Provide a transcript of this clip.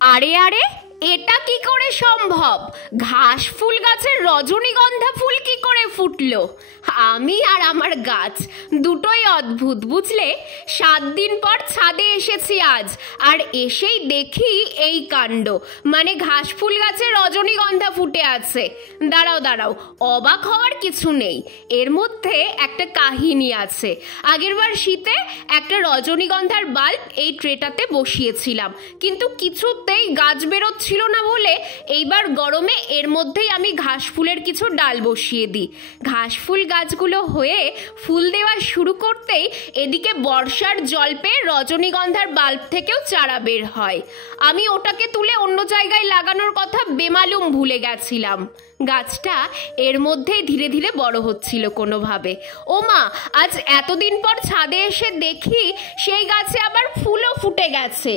আরে আরে, এটা কি করে সম্ভব? ঘাস ফুল গাছের রজনীগন্ধা ফুল কি করে ফুটলো? আমি আর আমার গাছ দুটোই অদ্ভুত, বুঝলে। 7 দিন পর ছাদে এসেছি আজ, আর এসেই দেখি এই কাণ্ড। মানে ঘাস ফুল গাছে রজনীগন্ধা ফুটে আছে। দাঁড়াও দাঁড়াও, অবাক হওয়ার কিছু নেই, এর মধ্যে একটা কাহিনী আছে। আগেরবার শীতে একটা রজনীগন্ধার বাল্ব এই ট্রেটাতে বসিয়েছিলাম, কিন্তু কিছুতেই গাছ বেরোচ্ছিল না বলে এইবার গরমে এর মধ্যেই আমি ঘাস ফুলের কিছু ডাল বসিয়ে দিই। ঘাস ফুল গাছগুলো হয়ে ফুল দেওয়া শুরু করতেই এদিকে বর্ষার জল পেয়ে রজনীগন্ধার বাল্ব থেকেও চারা বের হয়। আমি ওটাকে তুলে অন্য জায়গায় লাগানোর কথা বেমালুম ভুলে গেছিলাম। গাছটা এর মধ্যেই ধীরে ধীরে বড় হচ্ছিল কোনোভাবে। ও মা, আজ এতদিন পর ছাদে এসে দেখি সেই গাছে আবার ফুলও ফুটে গেছে।